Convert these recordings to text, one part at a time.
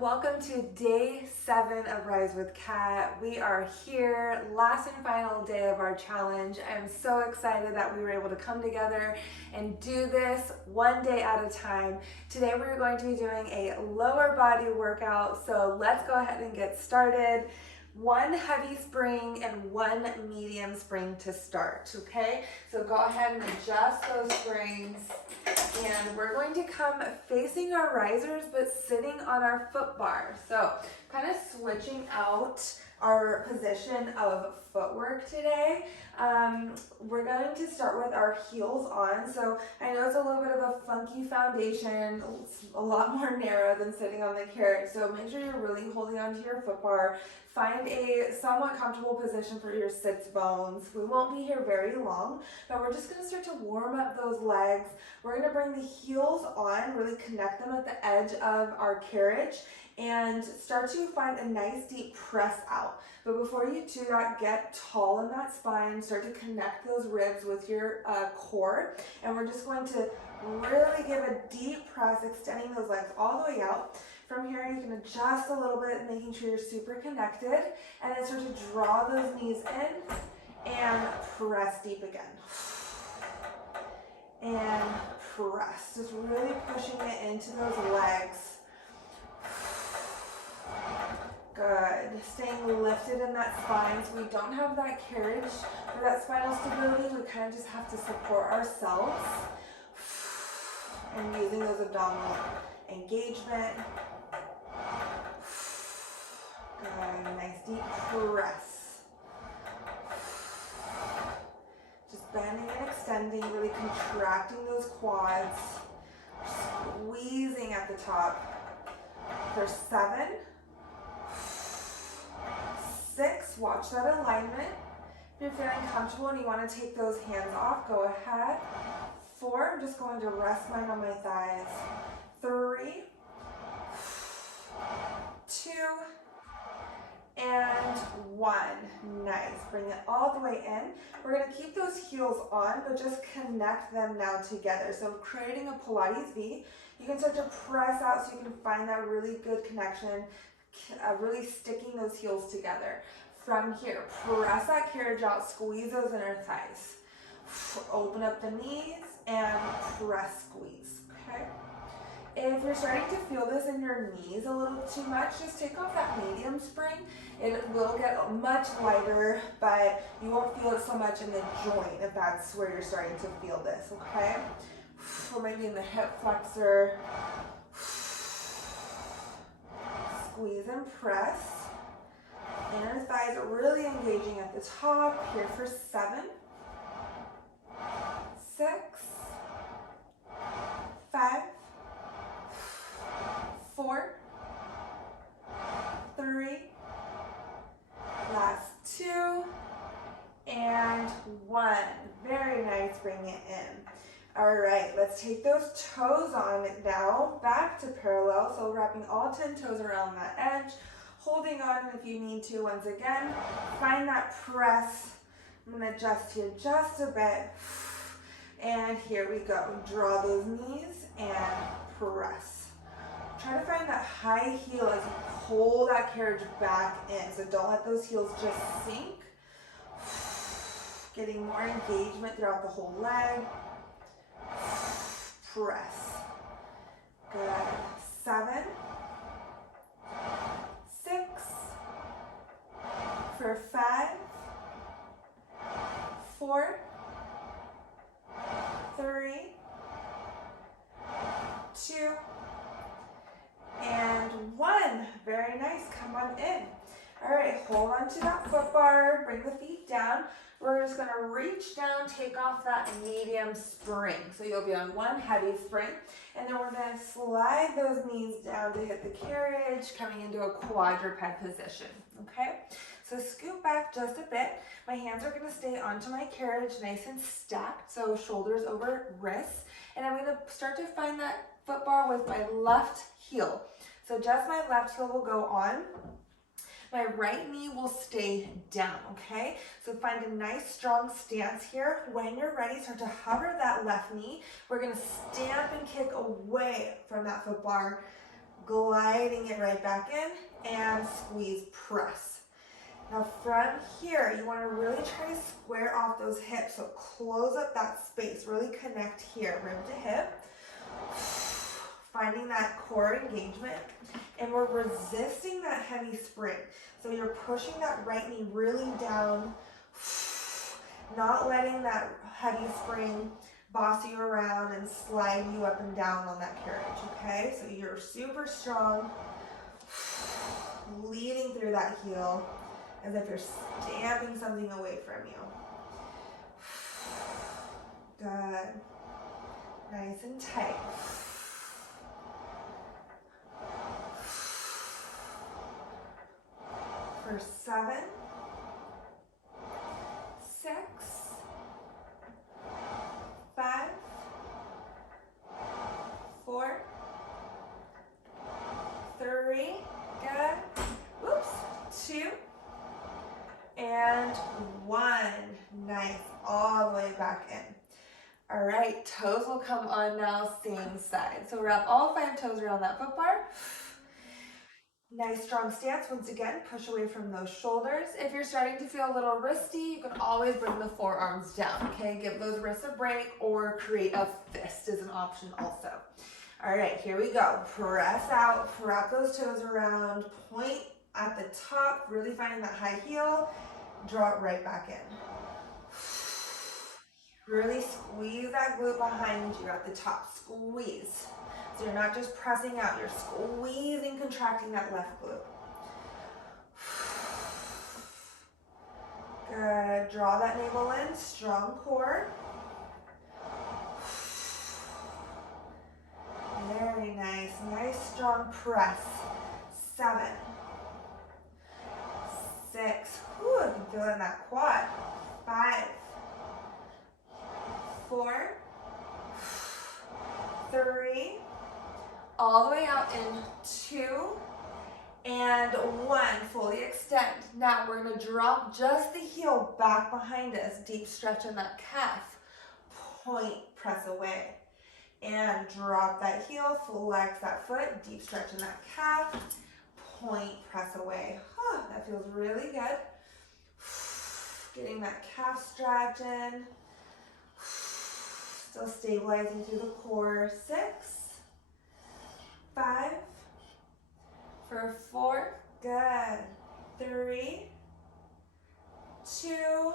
welcome to day 7 of Rise with Kat. We are here, last and final day of our challenge. I'm so excited that we were able to come together and do this one day at a time. Today we're going to be doing a lower body workout, so let's go ahead and get started. 1 heavy spring and 1 medium spring to start, okay? So go ahead and adjust those springs. And we're going to come facing our risers, but sitting on our foot bar. So kind of switching out our position of footwork today. We're going to start with our heels on. So I know it's a little bit of a funky foundation. It's a lot more narrow than sitting on the carrot. So make sure you're really holding onto your foot bar. Find a somewhat comfortable position for your sits bones. We won't be here very long, but we're just going to start to warm up those legs. We're going to bring the heels on, really connect them at the edge of our carriage, and start to find a nice deep press out. But before you do that, get tall in that spine, start to connect those ribs with your core, and we're just going to really give a deep press, extending those legs all the way out. From here, you can adjust a little bit, making sure you're super connected, and then start to draw those knees in and press deep again. And press, just really pushing it into those legs. Good, staying lifted in that spine so we don't have that carriage or that spinal stability. We kind of just have to support ourselves and using those abdominal engagement. Good, nice deep press. Just bending and extending, really contracting those quads, squeezing at the top. For 7, 6, watch that alignment. If you're feeling comfortable and you want to take those hands off, go ahead. 4, I'm just going to rest mine on my thighs. 3, 2, and 1. Nice. Bring it all the way in. We're going to keep those heels on, but just connect them now together. So creating a Pilates V, you can start to press out so you can find that really good connection, really sticking those heels together. From here, press that carriage out, squeeze those inner thighs. Open up the knees and press, squeeze, okay? If you're starting to feel this in your knees a little too much, just take off that medium spring. It will get much lighter, but you won't feel it so much in the joint if that's where you're starting to feel this, okay? Or maybe in the hip flexor. Squeeze and press. Inner thighs are really engaging at the top. Here for 7, 6, 5, 4, 3, last 2, and 1. Very nice, bring it in. All right, let's take those toes on now, back to parallel. So wrapping all 10 toes around that edge, holding on if you need to. Once again, find that press. I'm gonna adjust here just a bit. And here we go. Draw those knees and press. Try to find that high heel as you pull that carriage back in. So don't let those heels just sink. Getting more engagement throughout the whole leg. Press. Good. 7, 6, for 5, 4, 3, 2, and 1. Very nice. Come on in. All right, hold on to that foot bar. Bring the feet down. We're just going to reach down, take off that medium spring. So you'll be on 1 heavy spring, and then we're going to slide those knees down to hit the carriage, coming into a quadruped position, okay? So scoot back just a bit. My hands are going to stay onto my carriage, nice and stacked, so shoulders over wrists, and I'm going to start to find that foot bar with my left heel. So just my left heel will go on. My right knee will stay down, okay? So find a nice strong stance here. When you're ready, start to hover that left knee. We're gonna stamp and kick away from that foot bar, gliding it right back in, and squeeze, press. Now from here, you want to really try to square off those hips, so close up that space, really connect here, rib to hip, finding that core engagement, and we're resisting that heavy spring. So you're pushing that right knee really down, not letting that heavy spring boss you around and slide you up and down on that carriage, okay? So you're super strong, leading through that heel as if you're stamping something away from you. Good. Nice and tight. For 7, 6, 5, 4, 3, good. Whoops, 2, and 1. Nice, all the way back in. All right, toes will come on now, same side. So wrap all 5 toes around that foot bar. Nice strong stance. Once again, push away from those shoulders. If you're starting to feel a little wristy, you can always bring the forearms down, okay? Give those wrists a break, or create a fist is an option also. All right, here we go. Press out, wrap those toes around, point at the top, really finding that high heel, draw it right back in. Really squeeze that glute behind you at the top, squeeze. So you're not just pressing out, you're squeezing, contracting that left glute. Good, draw that navel in, strong core. Very nice, nice strong press. 7, 6, whew, I can feel it in that quad. 5, 4, 3, all the way out in 2, and 1, fully extend. Now we're gonna drop just the heel back behind us, deep stretch in that calf. Point, press away. And drop that heel, flex that foot, deep stretch in that calf. Point, press away. That feels really good. Getting that calf stretch in. Still stabilizing through the core. 6, 5, for 4, good. 3, 2,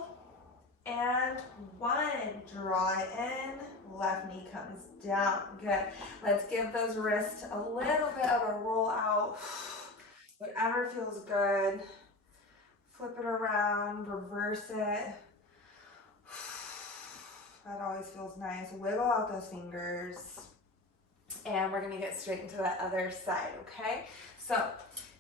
and 1. Draw it in, left knee comes down, good. Let's give those wrists a little bit of a roll out, whatever feels good. Flip it around, reverse it. That always feels nice. Wiggle out those fingers. And we're gonna get straight into that other side, okay? So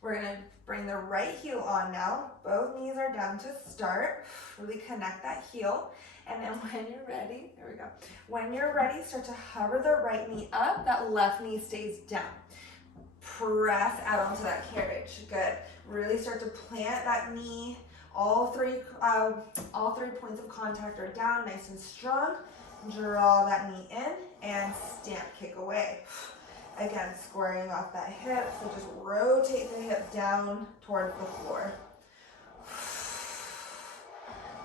we're gonna bring the right heel on now. Both knees are down to start. Really connect that heel. And then when you're ready, there we go. When you're ready, start to hover the right knee up. That left knee stays down. Press out onto that carriage. Good. Really start to plant that knee. All three points of contact are down, nice and strong. Draw that knee in and stamp, kick away. Again, squaring off that hip, so just rotate the hip down towards the floor.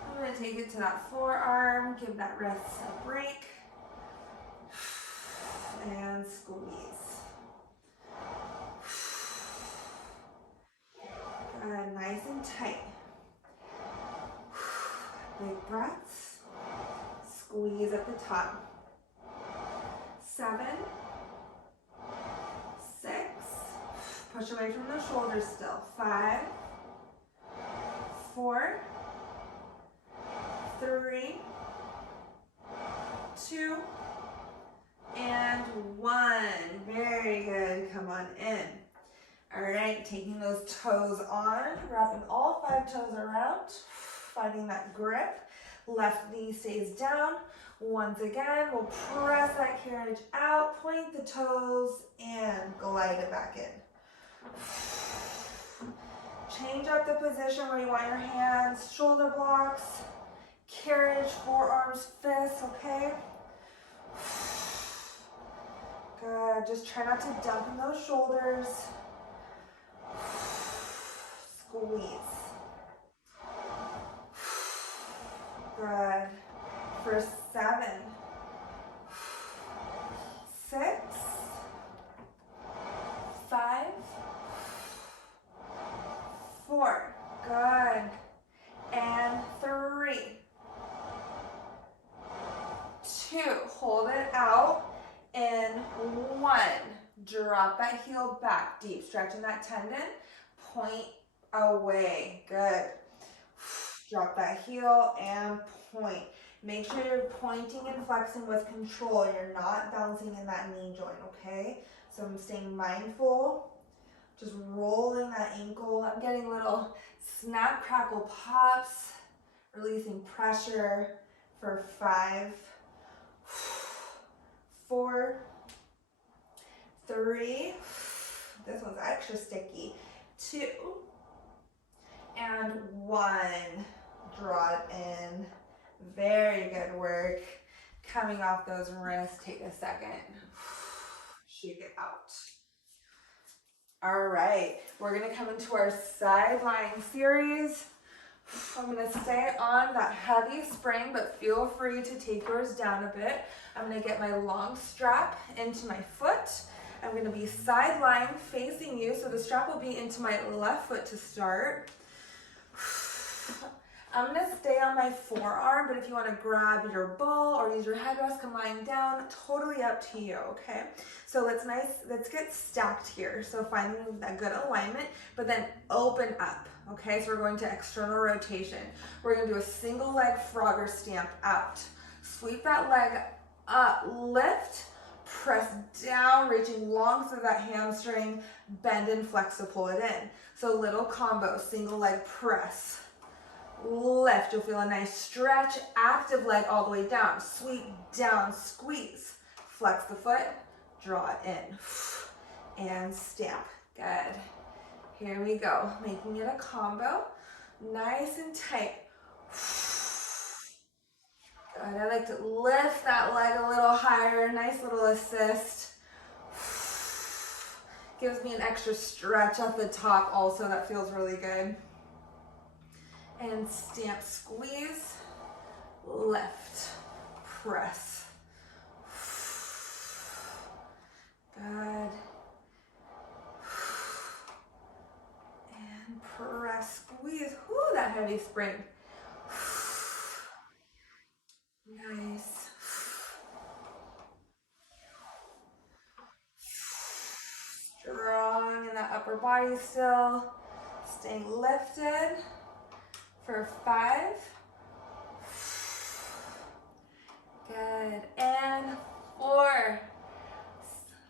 I'm going to take it to that forearm, give that wrist a break, and squeeze. Good, nice and tight. Big breaths. Squeeze at the top. 7, 6, push away from the shoulders still. 5, 4, 3, 2, and 1. Very good. Come on in. All right, taking those toes on, wrapping all 5 toes around, finding that grip. Left knee stays down. Once again, we'll press that carriage out, point the toes, and glide it back in. Change up the position where you want your hands, shoulder blocks, carriage, forearms, fists, okay? Good. Just try not to dump in those shoulders. Squeeze. Good. For 7, 6, 5, 4. Good. And 3, 2. Hold it out. In 1. Drop that heel back. Deep stretching that tendon. Point away. Good. Drop that heel and point. Make sure you're pointing and flexing with control. You're not bouncing in that knee joint, okay? So I'm staying mindful. Just rolling that ankle. I'm getting little snap, crackle, pops. Releasing pressure for 5, 4, 3. This one's extra sticky. 2. And 1. Draw it in. Very good work. Coming off those wrists, take a second. Shake it out. All right, we're gonna come into our sideline series. I'm gonna stay on that heavy spring, but feel free to take yours down a bit. I'm gonna get my long strap into my foot. I'm gonna be sideline facing you, so the strap will be into my left foot to start. I'm gonna stay on my forearm, but if you wanna grab your ball or use your headrest, come lying down, totally up to you, okay? So let's get stacked here. So finding that good alignment, but then open up, okay? So we're going to external rotation. We're gonna do a single leg frogger stamp out. Sweep that leg up, lift, press down, reaching long through that hamstring, bend and flex to pull it in. So little combo, single leg press, lift. You'll feel a nice stretch, active leg all the way down. Sweep down, squeeze, flex the foot, draw it in, and stamp. Good. Here we go, making it a combo, nice and tight. Good. I like to lift that leg a little higher, nice little assist. Gives me an extra stretch at the top also, that feels really good. And stamp, squeeze, lift, press. Good. And press, squeeze. Whoo, that heavy spring. Nice. Strong in that upper body still. Staying lifted for 5. Good. And 4.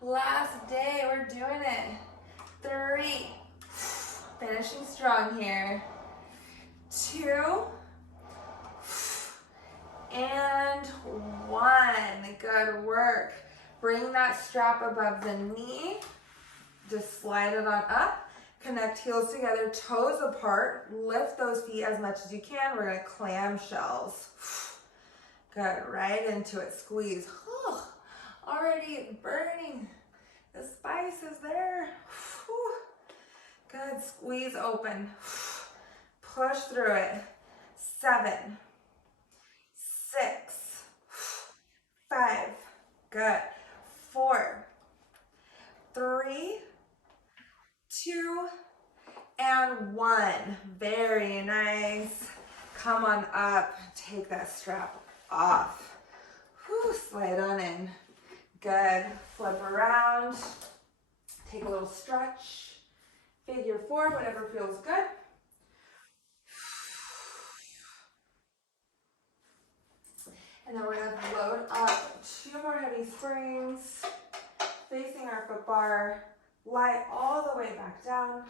Last day, we're doing it. 3. Finishing strong here. 2. And 1. Good work. Bring that strap above the knee. Just slide it on up. Connect heels together, toes apart. Lift those feet as much as you can. We're gonna clamshells. Good, right into it. Squeeze. Already burning. The spice is there. Good, squeeze open. Push through it. 7, 6, 5. Good. 4, 3, 2, and 1. Very nice. Come on up. Take that strap off. Slide on in. Good. Flip around. Take a little stretch. Figure 4, whatever feels good. And then we're going to load up 2 more heavy springs. Facing our foot bar. Lie all the way back down.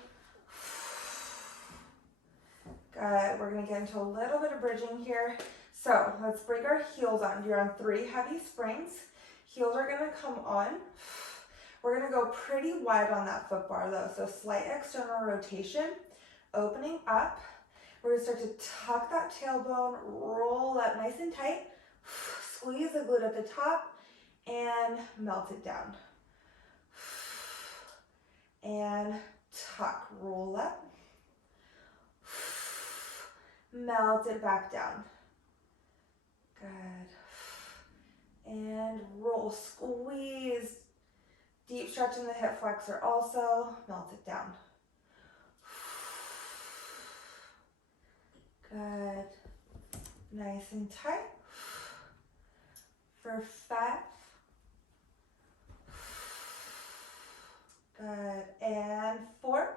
Good. We're going to get into a little bit of bridging here. So let's bring our heels on. You're on 3 heavy springs. Heels are going to come on. We're going to go pretty wide on that foot bar though. So slight external rotation, opening up. We're going to start to tuck that tailbone, roll up nice and tight. Squeeze the glute at the top and melt it down. and tuck, roll up, melt it back down. Good. And roll, squeeze. Deep stretch in the hip flexor also, melt it down. Good. Nice and tight. For 5. Good. And 4.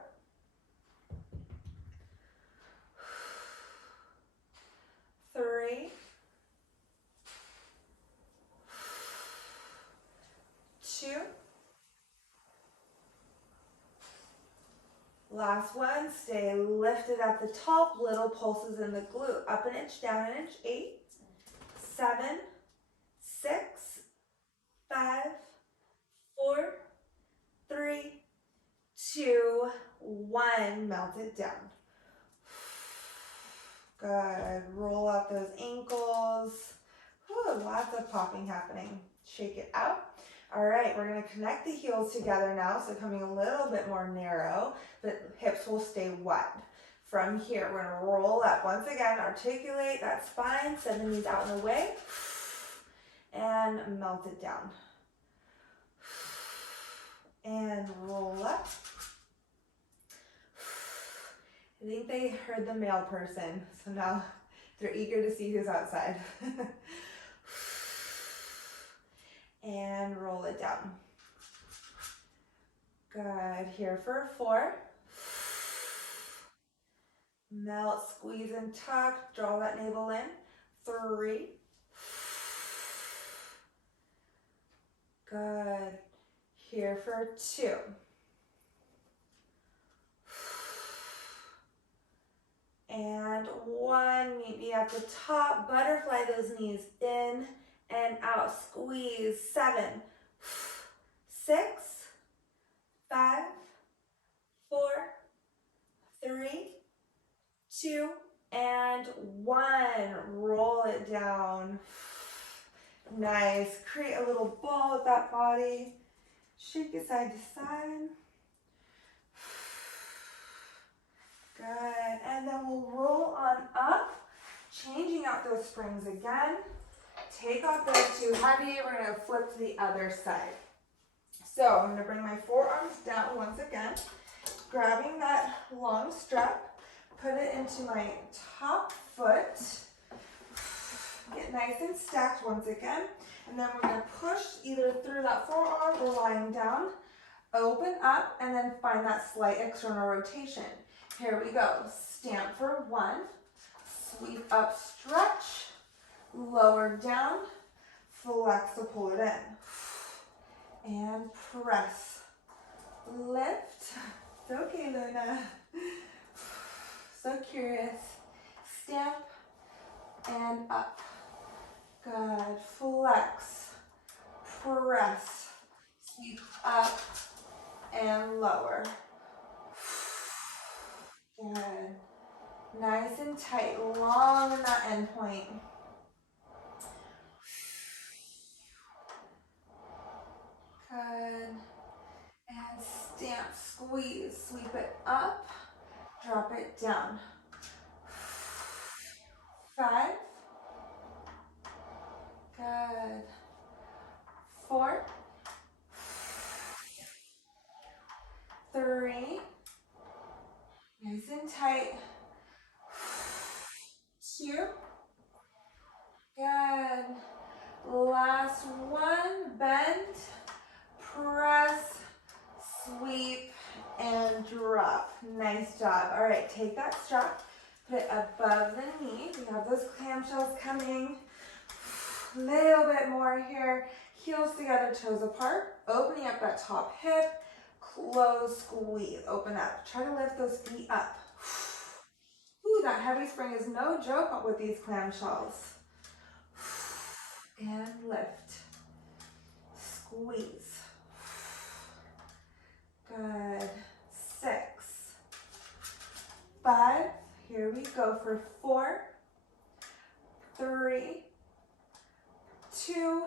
3. 2. Last one, stay lifted at the top, little pulses in the glute. Up an inch, down an inch. 8, 7, 6, 5, 4, 3, 2, 1. Melt it down. Good. Roll out those ankles. Whew, lots of popping happening. Shake it out. All right, we're going to connect the heels together now, so coming a little bit more narrow, but hips will stay wide. From here, we're going to roll up. Once again, articulate that spine, send the knees out and away, and melt it down. And roll up. I think they heard the male person, so now they're eager to see who's outside. And roll it down. Good. Here for 4. Melt, squeeze and tuck. Draw that navel in. 3. Good. Here for 2. And 1. Meet me at the top. Butterfly those knees in and out. Squeeze. 7, 6, 5, 4, 3, 2, and 1. Roll it down. Nice. Create a little ball with that body. Shake it side to side. Good. And then we'll roll on up, changing out those springs again. Take off those too heavy. We're going to flip to the other side. So I'm going to bring my forearms down once again, grabbing that long strap, put it into my top foot, get nice and stacked once again, and then we're going to push either through that forearm or lying down, open up, and then find that slight external rotation. Here we go. Stamp for 1, sweep up, stretch, lower down, flex to pull it in, and press, lift. It's okay, Luna. So curious. Stamp and up. Good. Flex, press, sweep up and lower. Good. Nice and tight, long in that end point. Good. And stamp, squeeze, sweep it up, drop it down. 5. Good. 4. 3. Nice and tight. 2. Good. Last one. Bend, press, sweep, and drop. Nice job. All right, take that strap, put it above the knee. We have those clamshells coming. A little bit more here. Heels together, toes apart. Opening up that top hip. Close, squeeze, open up. Try to lift those feet up. Ooh, that heavy spring is no joke with these clamshells. And lift. Squeeze. Good. 6. 5. Here we go for 4. 3. 2.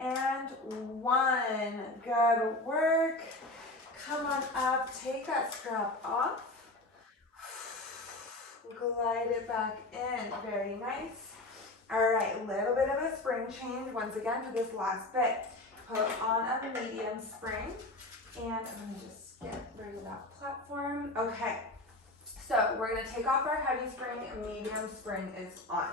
And 1. Good work. come on up, take that strap off. Glide it back in, very nice. All right, a little bit of a spring change once again for this last bit. Put on a medium spring, and I'm gonna just get rid of that platform. Okay, so we're gonna take off our heavy spring, medium spring is on.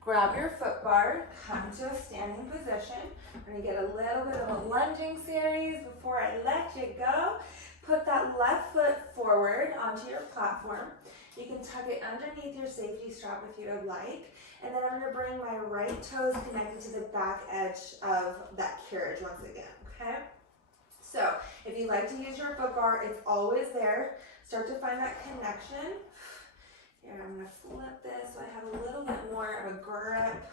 Grab your foot bar, come to a standing position. We're gonna get a little bit of a lunging series before I let you go. Put that left foot forward onto your platform. You can tuck it underneath your safety strap if you would like. And then I'm gonna bring my right toes connected to the back edge of that carriage once again, okay? So if you like to use your foot bar, it's always there. Start to find that connection. Here, I'm gonna flip this so I have a little bit more of a grip.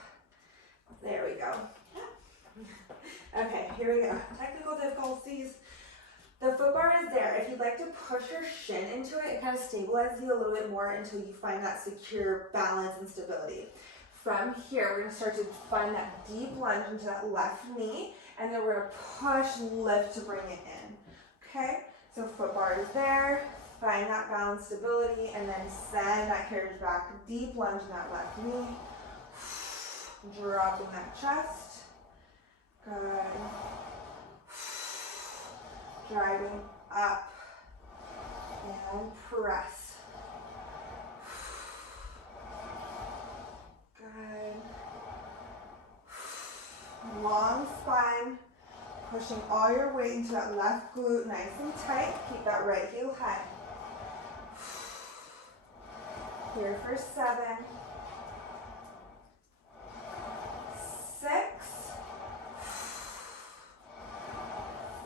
There we go. Okay, here we go. Technical difficulties. The foot bar is there. If you'd like to push your shin into it, it kind of stabilizes you a little bit more until you find that secure balance and stability. From here, we're gonna start to find that deep lunge into that left knee, and then we're gonna push, lift to bring it in, okay? So foot bar is there, find that balance, stability, and then send that carriage back, deep lunge in that left knee, dropping that chest, good. Driving up and press. Good. Long spine, pushing all your weight into that left glute nice and tight. Keep that right heel high. Here for 7, 6,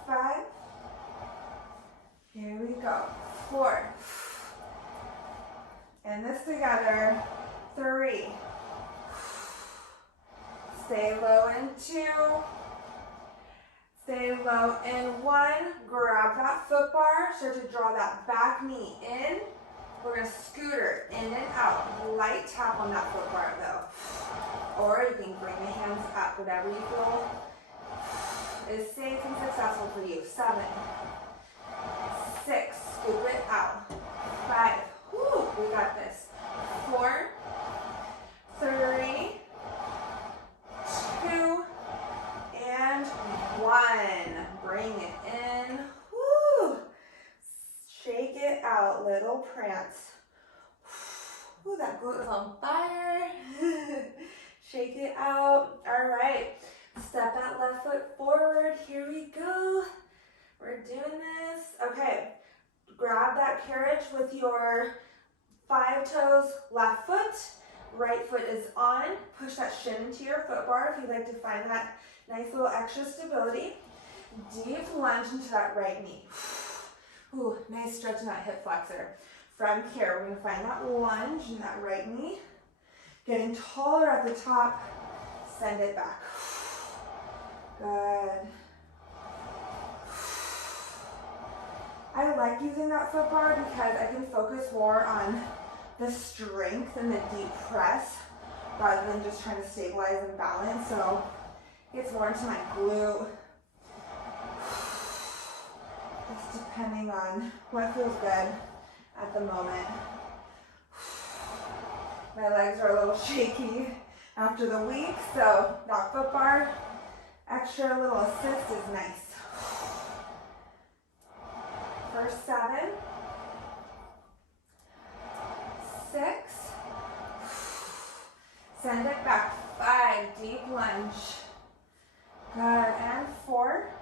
5, here we go, 4, and this together, 3, stay low in 2, stay low in 1, grab that foot bar, start to draw that back knee in. We're gonna scooter in and out, light tap on that foot bar though, or you can bring the hands up, whatever you feel is safe and successful for you. 7, 6, scoop it out. 5, whoo, we got this. 4, 3, 2, and 1. Bring it in. Whoo. Shake it out, little prance. Ooh, that glute is on fire. Shake it out. All right. Step that left foot forward. Here we go. We're doing this. Okay. Grab that carriage with your 5 toes, left foot. Right foot is on. Push that shin into your foot bar if you'd like to find that nice little extra stability. Deep lunge into that right knee. Ooh, nice stretch in that hip flexor. From here, we're gonna find that lunge in that right knee. Getting taller at the top, send it back. Good. I like using that foot bar because I can focus more on the strength and the deep press rather than just trying to stabilize and balance. So it gets more into my glute. Just depending on what feels good at the moment. My legs are a little shaky after the week, so that foot bar, extra little assist is nice. For 7, 6, send it back. 5, deep lunge. Good, and 4,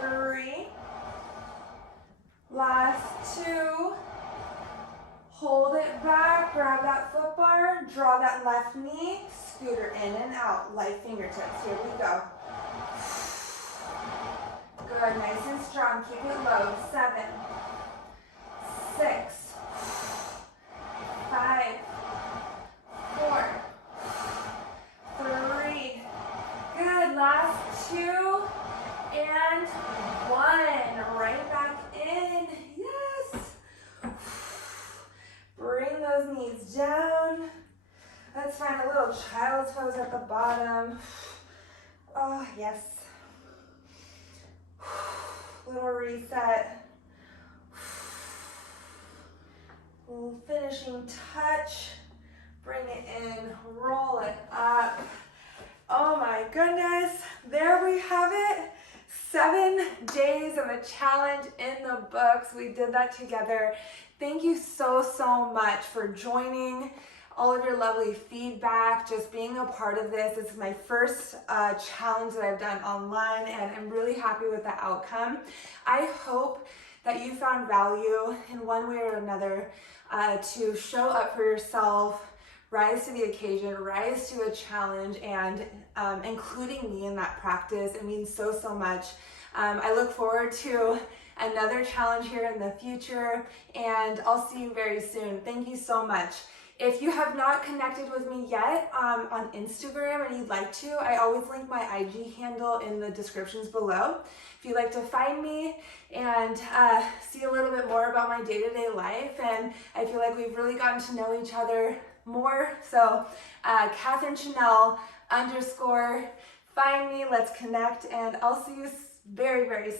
3, last 2, hold it back, grab that foot bar, draw that left knee, scooter in and out, light fingertips, here we go. Good, nice and strong, keep it low. 7, 6, 5, 4, 3, good, last 2, and 1, right back in, yes. Bring those knees down. Let's find a little child's pose at the bottom. Oh, yes. little reset. Finishing touch. Bring it in, roll it up. Oh my goodness, there we have it. 7 days of a challenge in the books. We did that together. Thank you so much for joining, all of your lovely feedback, just being a part of this. This is my first challenge that I've done online, and I'm really happy with the outcome. I hope that you found value in one way or another to show up for yourself, rise to the occasion, rise to a challenge, and including me in that practice. It means so much. I look forward to another challenge here in the future, and I'll see you very soon. Thank you so much. If you have not connected with me yet on Instagram and you'd like to, I always link my IG handle in the descriptions below. If you'd like to find me and see a little bit more about my day-to-day life, and I feel like we've really gotten to know each other more. So Catherine Chanel _ find me, let's connect, and I'll see you very soon.